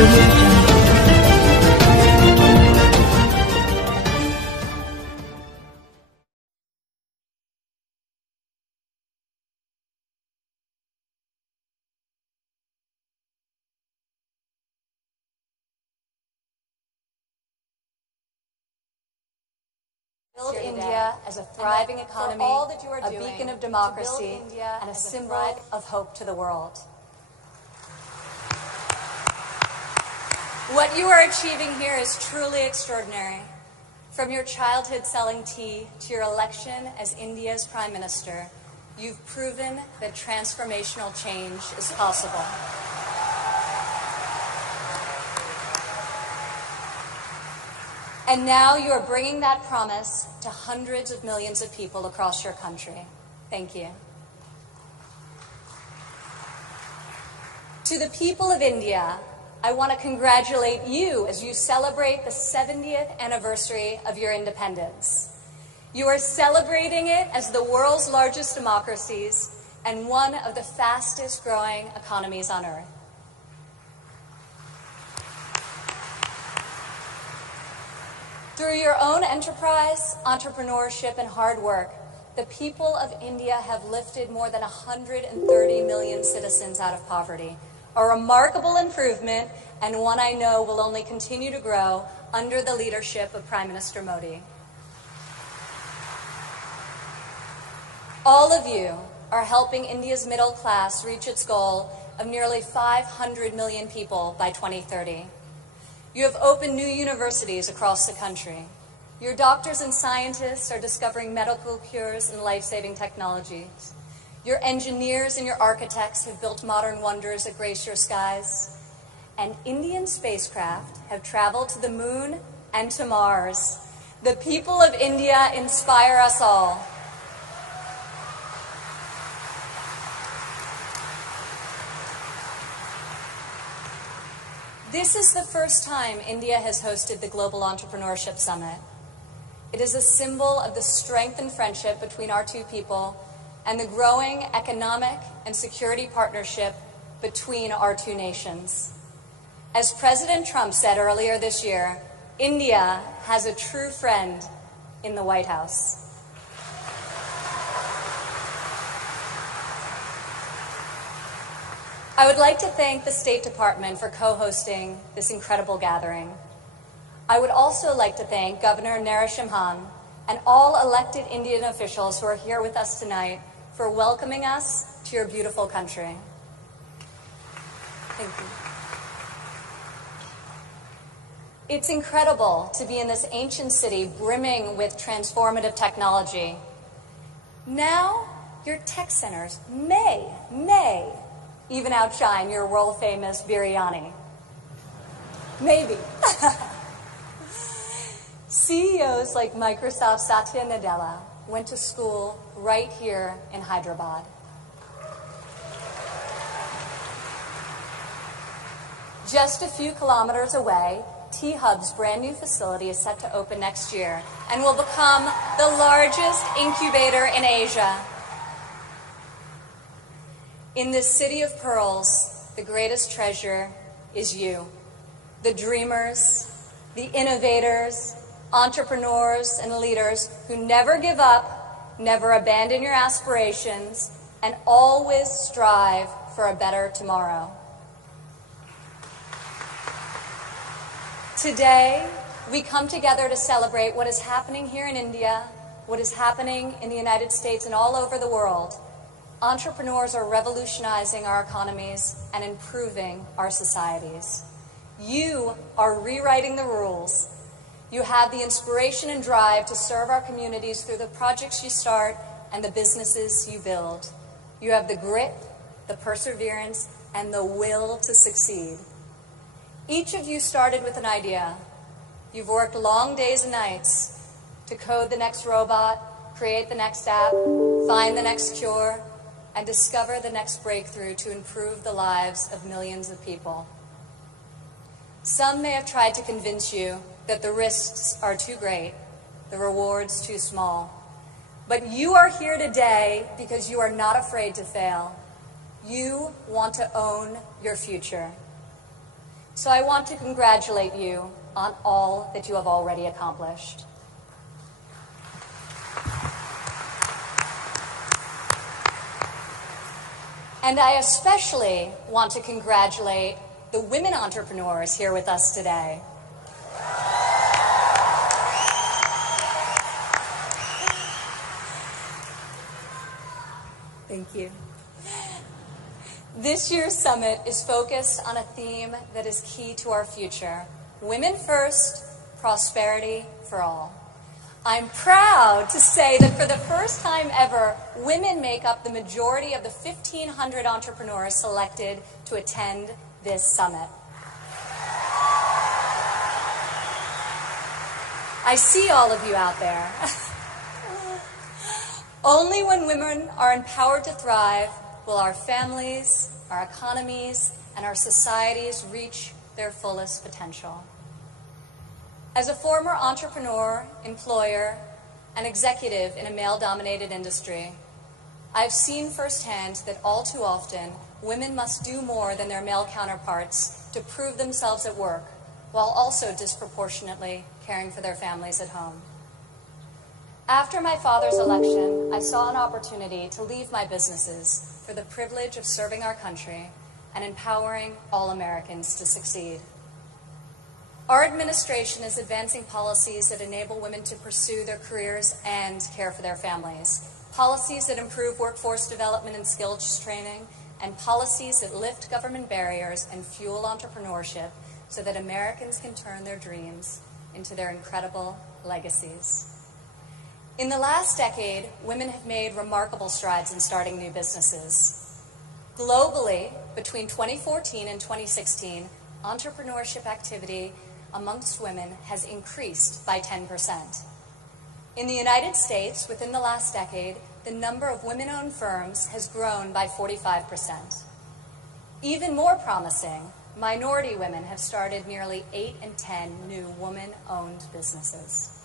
Build India as a thriving economy, a beacon of democracy, and a symbol of hope to the world. What you are achieving here is truly extraordinary. From your childhood selling tea to your election as India's Prime Minister, you've proven that transformational change is possible. And now you are bringing that promise to hundreds of millions of people across your country. Thank you. To the people of India, I want to congratulate you as you celebrate the 70th anniversary of your independence. You are celebrating it as the world's largest democracies and one of the fastest growing economies on earth. Through your own enterprise, entrepreneurship, and hard work, the people of India have lifted more than 130 million citizens out of poverty. A remarkable improvement, and one I know will only continue to grow under the leadership of Prime Minister Modi. All of you are helping India's middle class reach its goal of nearly 500 million people by 2030. You have opened new universities across the country. Your doctors and scientists are discovering medical cures and life-saving technologies. Your engineers and your architects have built modern wonders that grace your skies. And Indian spacecraft have traveled to the moon and to Mars. The people of India inspire us all. This is the first time India has hosted the Global Entrepreneurship Summit. It is a symbol of the strength and friendship between our two people and the growing economic and security partnership between our two nations. As President Trump said earlier this year, India has a true friend in the White House. I would like to thank the State Department for co-hosting this incredible gathering. I would also like to thank Governor Narasimhan and all elected Indian officials who are here with us tonight for welcoming us to your beautiful country. Thank you. It's incredible to be in this ancient city brimming with transformative technology. Now, your tech centers may even outshine your world-famous biryani. Maybe. CEOs like Microsoft's Satya Nadella went to school right here in Hyderabad. Just a few kilometers away, T-Hub's brand new facility is set to open next year and will become the largest incubator in Asia. In this city of pearls, the greatest treasure is you, the dreamers, the innovators, entrepreneurs, and leaders who never give up, never abandon your aspirations, and always strive for a better tomorrow. Today, we come together to celebrate what is happening here in India, what is happening in the United States and all over the world. Entrepreneurs are revolutionizing our economies and improving our societies. You are rewriting the rules. You have the inspiration and drive to serve our communities through the projects you start and the businesses you build. You have the grit, the perseverance, and the will to succeed. Each of you started with an idea. You've worked long days and nights to code the next robot, create the next app, find the next cure, and discover the next breakthrough to improve the lives of millions of people. Some may have tried to convince you that the risks are too great, the rewards too small. But you are here today because you are not afraid to fail. You want to own your future. So I want to congratulate you on all that you have already accomplished. And I especially want to congratulate the women entrepreneurs here with us today. Thank you. This year's summit is focused on a theme that is key to our future: women first, prosperity for all. I'm proud to say that for the first time ever, women make up the majority of the 1,500 entrepreneurs selected to attend this summit. I see all of you out there. Only when women are empowered to thrive will our families, our economies, and our societies reach their fullest potential. As a former entrepreneur, employer, and executive in a male-dominated industry, I've seen firsthand that all too often, women must do more than their male counterparts to prove themselves at work, while also disproportionately caring for their families at home. After my father's election, I saw an opportunity to leave my businesses for the privilege of serving our country and empowering all Americans to succeed. Our administration is advancing policies that enable women to pursue their careers and care for their families, policies that improve workforce development and skills training, and policies that lift government barriers and fuel entrepreneurship so that Americans can turn their dreams into their incredible legacies. In the last decade, women have made remarkable strides in starting new businesses. Globally, between 2014 and 2016, entrepreneurship activity amongst women has increased by 10%. In the United States, within the last decade, the number of women-owned firms has grown by 45%. Even more promising, minority women have started nearly 8 in 10 new woman-owned businesses.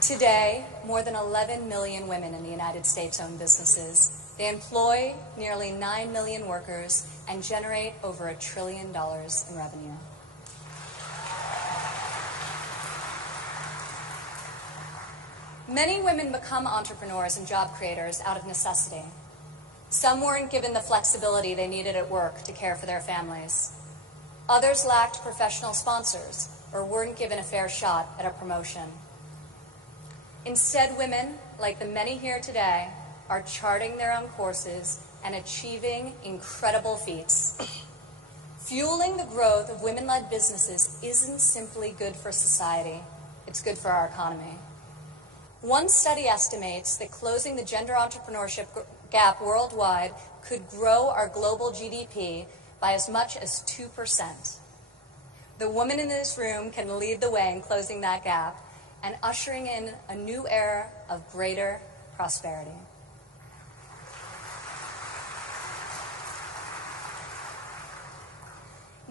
Today, more than 11 million women in the United States own businesses. They employ nearly 9 million workers and generate over $1 trillion in revenue. Many women become entrepreneurs and job creators out of necessity. Some weren't given the flexibility they needed at work to care for their families. Others lacked professional sponsors or weren't given a fair shot at a promotion. Instead, women, like the many here today, are charting their own courses and achieving incredible feats. Fueling the growth of women-led businesses isn't simply good for society, it's good for our economy. One study estimates that closing the gender entrepreneurship gap worldwide could grow our global GDP by as much as 2%. The women in this room can lead the way in closing that gap and ushering in a new era of greater prosperity.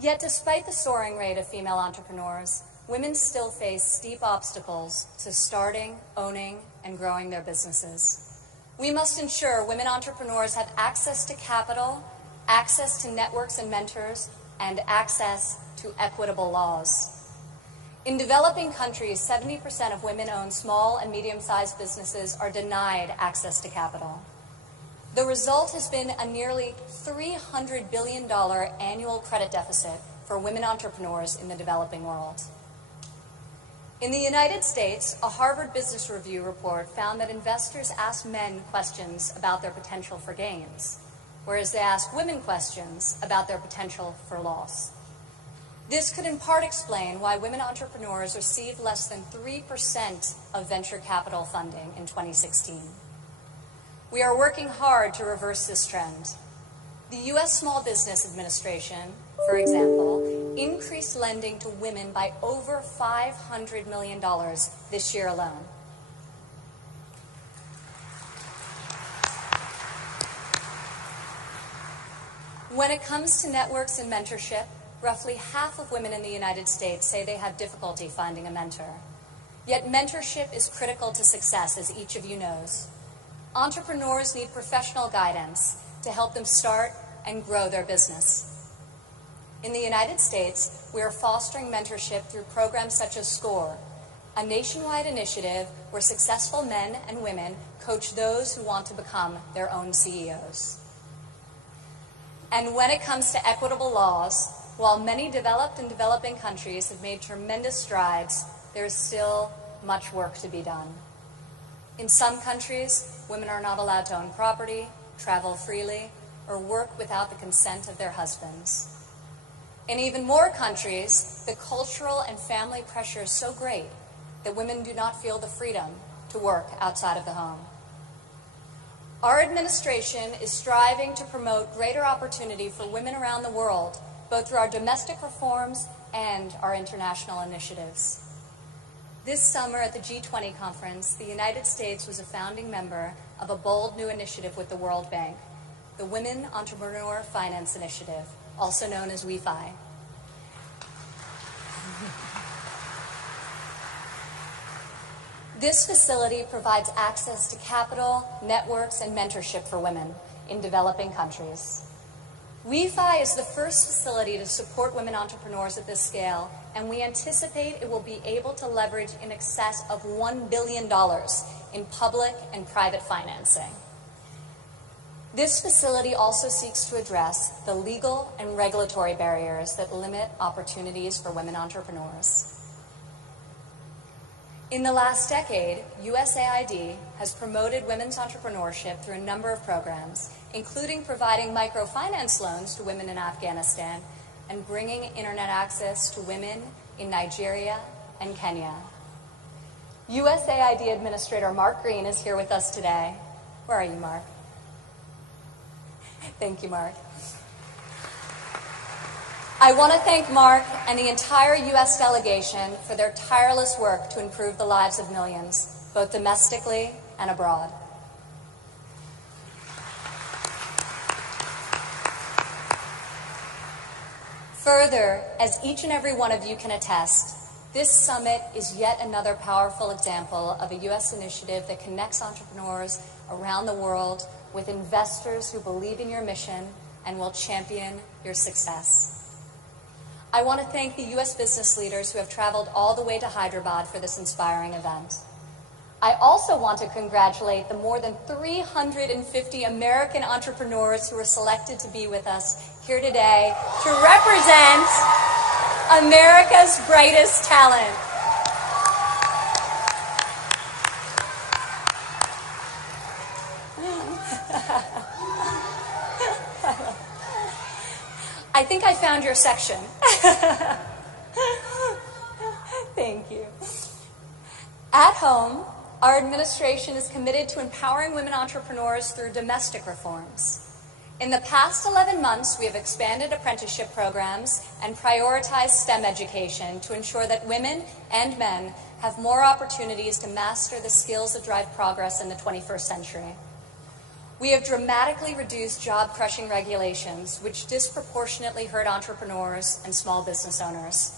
Yet despite the soaring rate of female entrepreneurs, women still face steep obstacles to starting, owning, and growing their businesses. We must ensure women entrepreneurs have access to capital, access to networks and mentors, and access to equitable laws. In developing countries, 70% of women-owned small and medium-sized businesses are denied access to capital. The result has been a nearly $300 billion annual credit deficit for women entrepreneurs in the developing world. In the United States, a Harvard Business Review report found that investors ask men questions about their potential for gains, whereas they ask women questions about their potential for loss. This could in part explain why women entrepreneurs received less than 3% of venture capital funding in 2016. We are working hard to reverse this trend. The U.S. Small Business Administration, for example, increased lending to women by over $500 million this year alone. When it comes to networks and mentorship, roughly half of women in the United States say they have difficulty finding a mentor. Yet mentorship is critical to success, as each of you knows. entrepreneurs need professional guidance to help them start and grow their business. In the United States, we are fostering mentorship through programs such as SCORE, a nationwide initiative where successful men and women coach those who want to become their own CEOs. And when it comes to equitable laws, while many developed and developing countries have made tremendous strides, there is still much work to be done. In some countries, women are not allowed to own property, travel freely, or work without the consent of their husbands. In even more countries, the cultural and family pressure is so great that women do not feel the freedom to work outside of the home. Our administration is striving to promote greater opportunity for women around the world, both through our domestic reforms and our international initiatives. This summer at the G20 conference, the United States was a founding member of a bold new initiative with the World Bank, the Women Entrepreneur Finance Initiative, also known as WEFI. This facility provides access to capital, networks, and mentorship for women in developing countries. WEFI is the first facility to support women entrepreneurs at this scale, and we anticipate it will be able to leverage in excess of $1 billion in public and private financing. This facility also seeks to address the legal and regulatory barriers that limit opportunities for women entrepreneurs. In the last decade, USAID has promoted women's entrepreneurship through a number of programs, including providing microfinance loans to women in Afghanistan and bringing internet access to women in Nigeria and Kenya. USAID Administrator Mark Green is here with us today. Where are you, Mark? Thank you, Mark. I want to thank Mark and the entire U.S. delegation for their tireless work to improve the lives of millions, both domestically and abroad. Further, as each and every one of you can attest, this summit is yet another powerful example of a U.S. initiative that connects entrepreneurs around the world with investors who believe in your mission and will champion your success. I want to thank the U.S. business leaders who have traveled all the way to Hyderabad for this inspiring event. I also want to congratulate the more than 350 American entrepreneurs who were selected to be with us here today to represent America's brightest talent. I think I found your section. Thank you. At home, our administration is committed to empowering women entrepreneurs through domestic reforms. In the past 11 months, we have expanded apprenticeship programs and prioritized STEM education to ensure that women and men have more opportunities to master the skills that drive progress in the 21st century. We have dramatically reduced job-crushing regulations, which disproportionately hurt entrepreneurs and small business owners.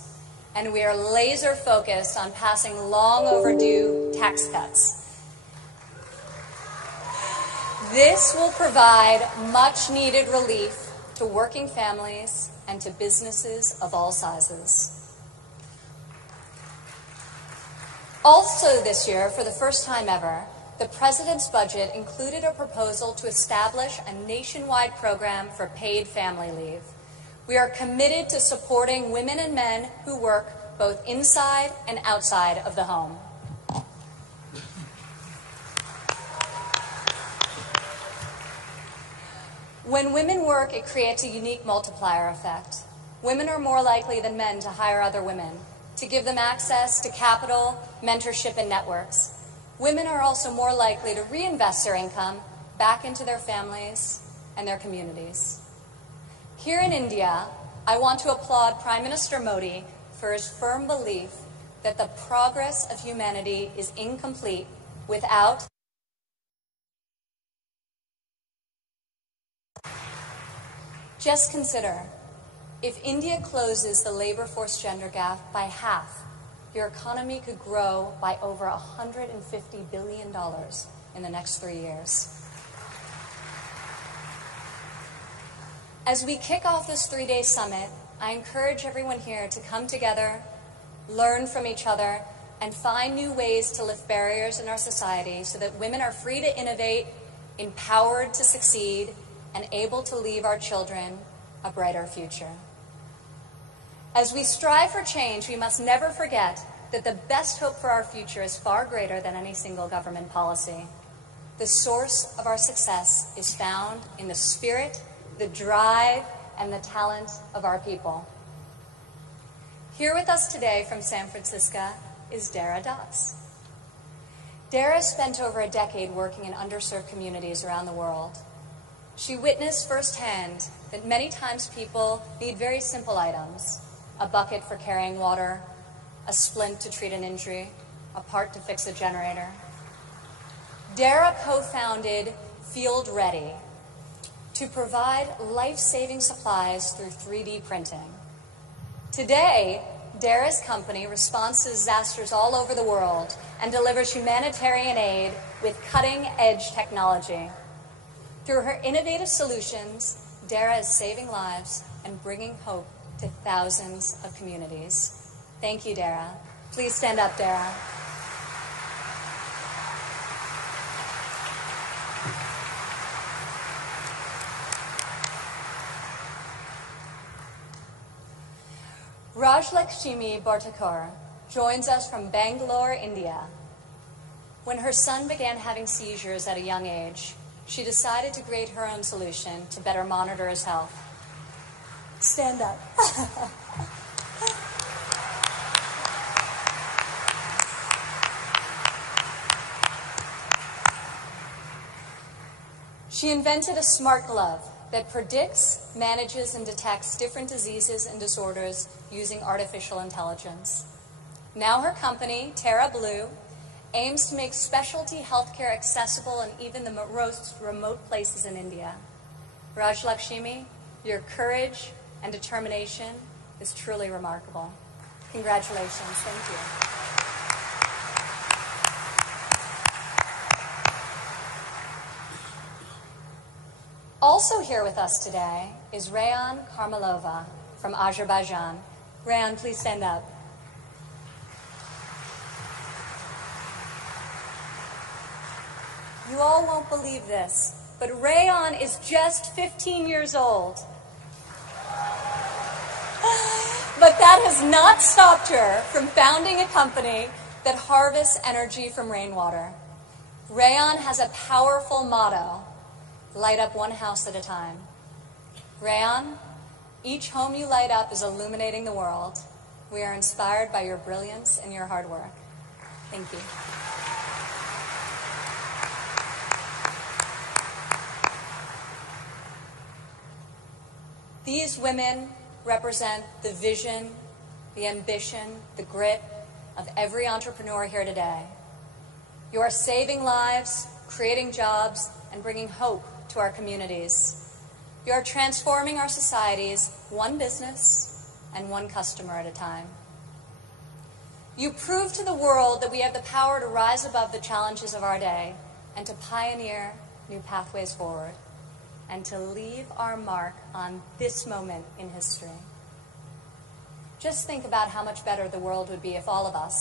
And we are laser-focused on passing long-overdue tax cuts. This will provide much-needed relief to working families and to businesses of all sizes. Also this year, for the first time ever, the President's budget included a proposal to establish a nationwide program for paid family leave. We are committed to supporting women and men who work both inside and outside of the home. When women work, it creates a unique multiplier effect. Women are more likely than men to hire other women, to give them access to capital, mentorship, and networks. Women are also more likely to reinvest their income back into their families and their communities. Here in India, I want to applaud Prime Minister Modi for his firm belief that the progress of humanity is incomplete without Just consider, if India closes the labor force gender gap by half, your economy could grow by over $150 billion in the next 3 years. As we kick off this 3-day summit, I encourage everyone here to come together, learn from each other, and find new ways to lift barriers in our society so that women are free to innovate, empowered to succeed, and able to leave our children a brighter future. As we strive for change, we must never forget that the best hope for our future is far greater than any single government policy. The source of our success is found in the spirit, the drive, and the talent of our people. Here with us today from San Francisco is Dara Dotz. Dara spent over a decade working in underserved communities around the world. She witnessed firsthand that many times people need very simple items: a bucket for carrying water, a splint to treat an injury, a part to fix a generator. Dara co-founded Field Ready to provide life-saving supplies through 3D printing. Today, Dara's company responds to disasters all over the world and delivers humanitarian aid with cutting-edge technology. Through her innovative solutions, Dara is saving lives and bringing hope to thousands of communities. Thank you, Dara. Please stand up, Dara. Rajlakshmi Bhartakar joins us from Bangalore, India. When her son began having seizures at a young age, she decided to create her own solution to better monitor his health. Stand up. She invented a smart glove that predicts, manages, and detects different diseases and disorders using artificial intelligence. Now her company, Terra Blue, aims to make specialty healthcare accessible in even the most remote places in India. Rajlakshmi, your courage and determination is truly remarkable. Congratulations. Thank you. Also here with us today is Rayan Karmalova from Azerbaijan. Rayan, please stand up. You all won't believe this, but Rayan is just 15 years old. But that has not stopped her from founding a company that harvests energy from rainwater. Rayan has a powerful motto: light up one house at a time. Rayan, each home you light up is illuminating the world. We are inspired by your brilliance and your hard work. Thank you. These women represent the vision, the ambition, the grit of every entrepreneur here today. You are saving lives, creating jobs, and bringing hope to our communities. You are transforming our societies one business and one customer at a time. You prove to the world that we have the power to rise above the challenges of our day and to pioneer new pathways forward and to leave our mark on this moment in history. Just think about how much better the world would be if all of us,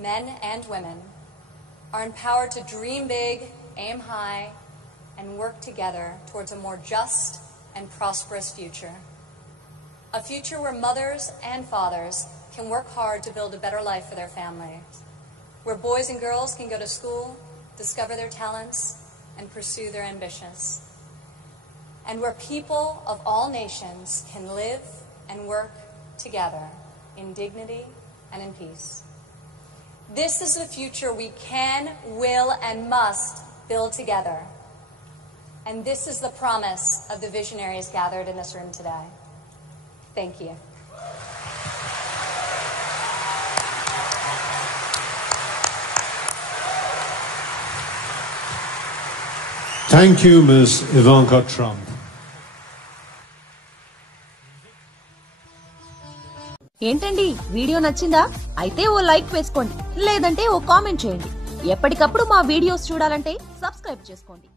men and women, are empowered to dream big, aim high, and work together towards a more just and prosperous future. A future where mothers and fathers can work hard to build a better life for their families, where boys and girls can go to school, discover their talents, and pursue their ambitions, and where people of all nations can live and work together in dignity and in peace. This is a future we can, will, and must build together. And this is the promise of the visionaries gathered in this room today. Thank you. Thank you, Ms. Ivanka Trump. ఏంటండి video నచ్చిందా? అయితే ఓ like వేసుకోండి, లేదంటే ఓ comment చేయండి. ఎప్పటికప్పుడు మా videos చూడాలంటే subscribe చేసుకోండి.